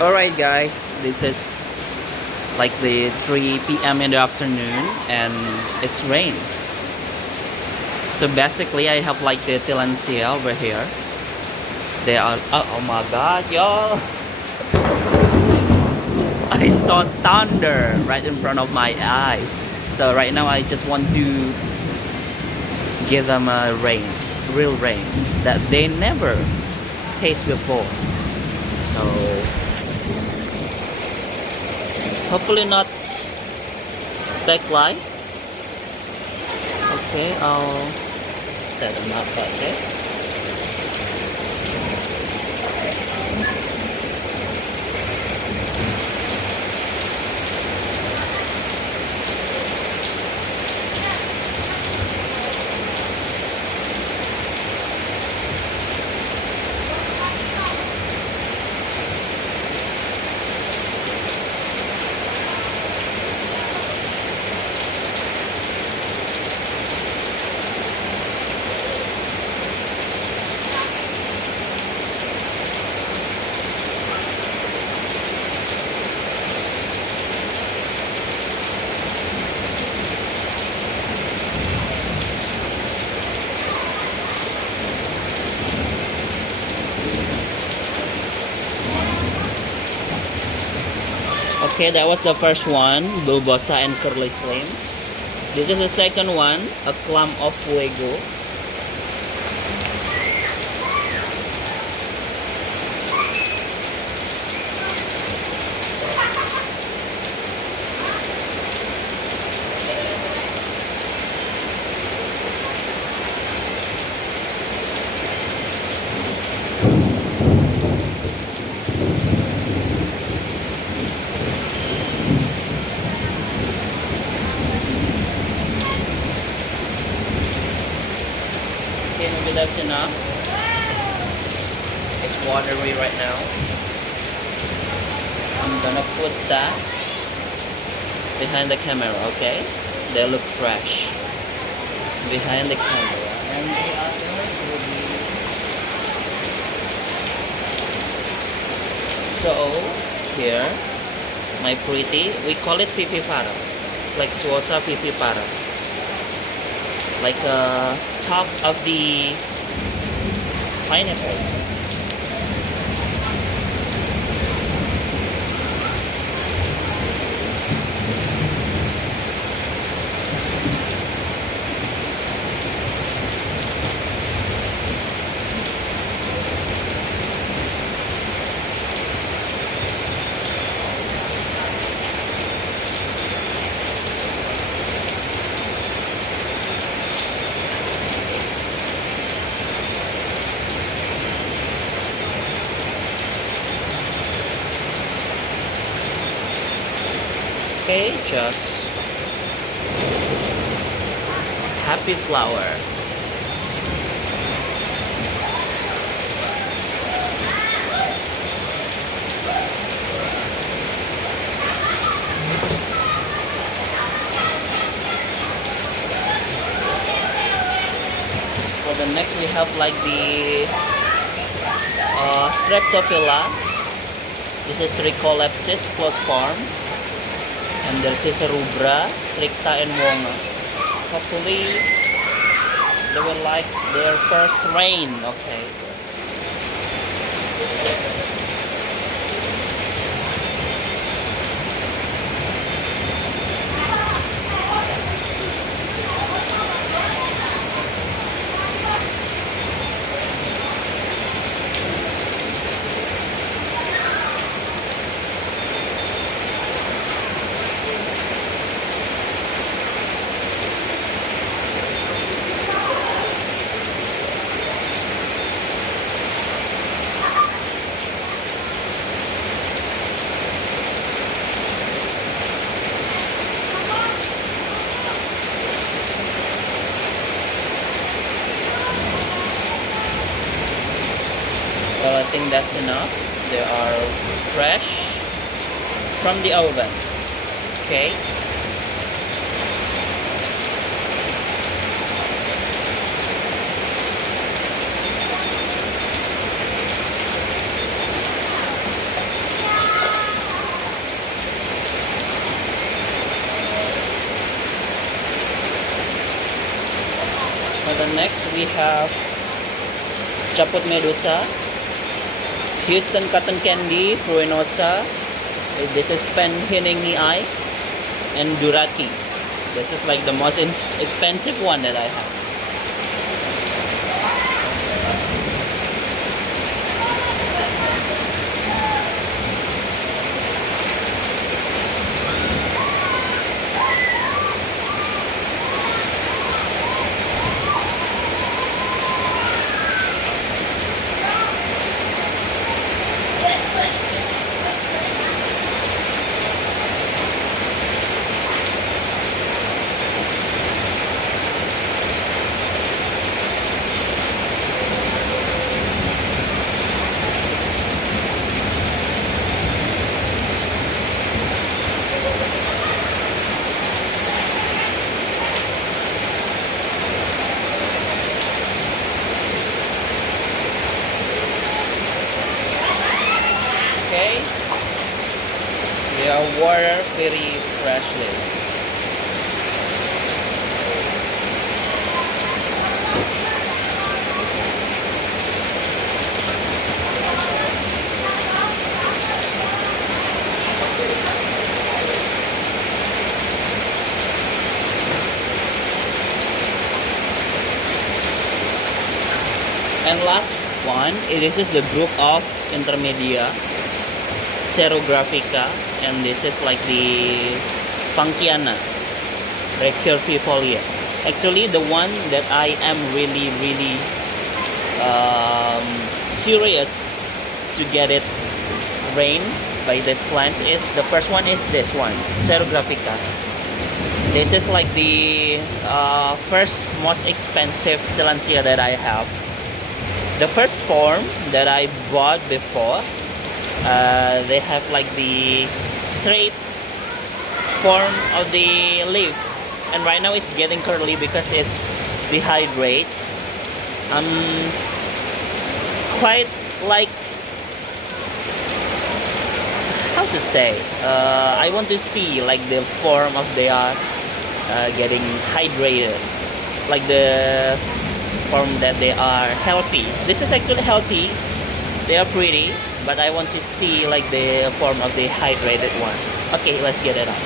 Alright guys, this is like the 3 p.m. in the afternoon and it's rain. So basically I have like the Tillandsia over here. They are oh my god y'all. I saw thunder right in front of my eyes. So right now I just want to give them a rain, real rain that they never taste before. So hopefully not backlight. Okay, I'll set them up. Okay. Okay, that was the first one, Bulbosa and Curly Slim. This is the second one, a clump of Fuego. Okay, maybe that's enough. It's watery right now. I'm gonna put that behind the camera, okay? They look fresh behind the camera. And the other will be... So, here, my pretty, we call it pipi para. Like Suosa pipi para. Like a top of the pineapple. Okay, just happy flower. For the next we have like the Streptophila. This is Tricholepsis plus farm. And there's is Rubra, Stricta, and Wonga. Hopefully they will like their first rain. Okay. Well, I think that's enough. They are fresh from the oven. Okay. So next we have Chaput Medusa, Houston Cotton Candy, Pruinosa. This is Penhiningii and Durati. This is like the most expensive one that I have. Okay, they are water very freshly. And last one, this is the group of Intermedia, Serographica, and this is like the Punkiana, Recurvifolia. Actually, the one that I am really curious to get it rain by this plant is the first one is this one, Serographica. This is like the first most expensive Tillandsia that I have. The first form that I bought before, they have like the straight form of the leaf, and right now it's getting curly because it's dehydrate. Quite like, how to say, I want to see like the form of they are getting hydrated, like the form that they are healthy. This is actually healthy, they are pretty, but I want to see like the form of the hydrated one. Okay, let's get it on.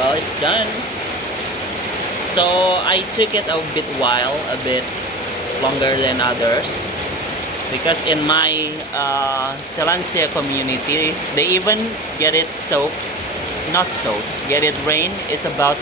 Well, it's done. So I took it a bit longer than others, because in my Tillandsia community, they even get it soaked, not soaked, get it rain. It's about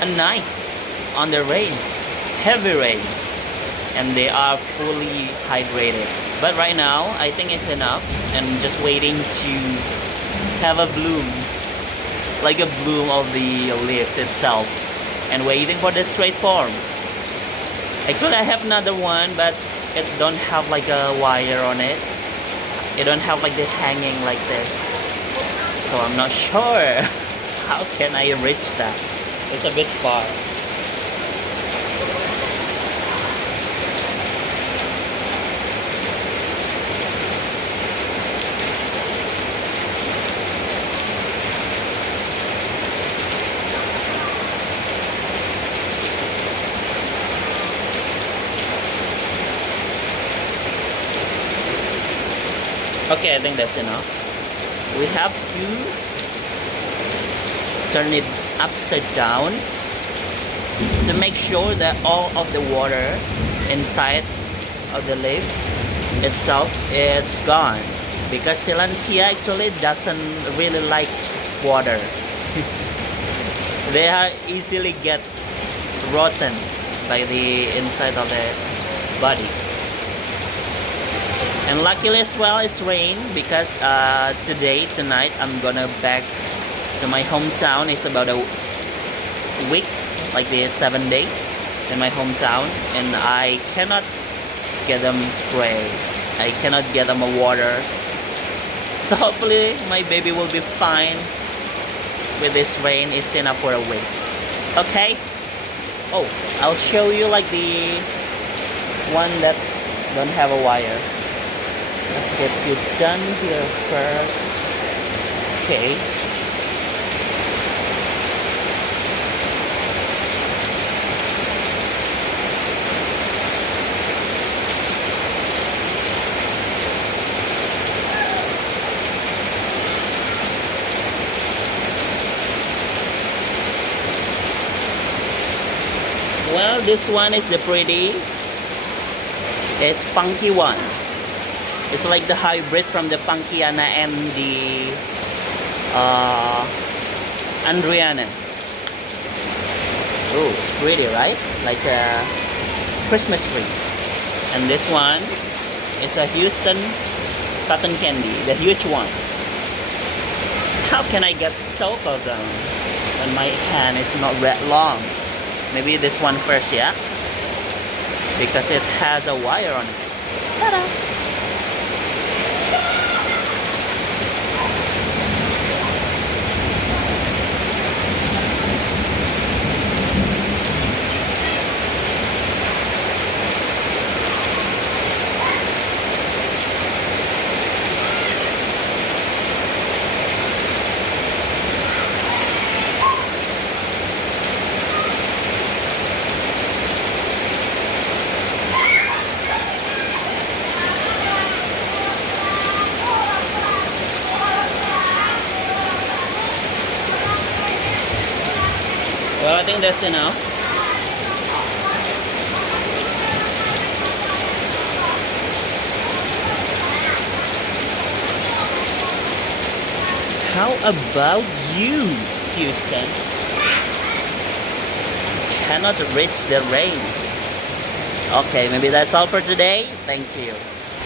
a night on the rain, heavy rain. and they are fully hydrated. But right now, I think it's enough, and just waiting to have a bloom, like a bloom of the leaves itself, and waiting for the straight form. Actually, I have another one, but it don't have like a wire on it. It don't have like the hanging like this, so I'm not sure how can I reach that. It's a bit far. Okay, I think that's enough. We have to turn it upside down to make sure that all of the water inside of the leaves itself is gone, because Tillandsia actually doesn't really like water. They are easily get rotten by the inside of the body. And luckily as well it's rain, because tonight I'm gonna back to my hometown. It's about a week, like the 7 days in my hometown, and I cannot get them spray. I cannot get them a water. So hopefully my baby will be fine with this rain. It's enough for a week. Okay. Oh, I'll show you like the one that don't have a wire. Let's get you done here first. Okay. Well, this one is the pretty. It's funky one. It's like the hybrid from the Punkiana and the Andriana. Oh, it's pretty, right? Like a Christmas tree. And this one is a Houston cotton candy, the huge one. How can I get soap of them when my hand is not that long? Maybe this one first, yeah? Because it has a wire on it. Ta-da! Well, I think that's enough. How about you, Houston? Cannot reach the rain. Okay, maybe that's all for today. Thank you.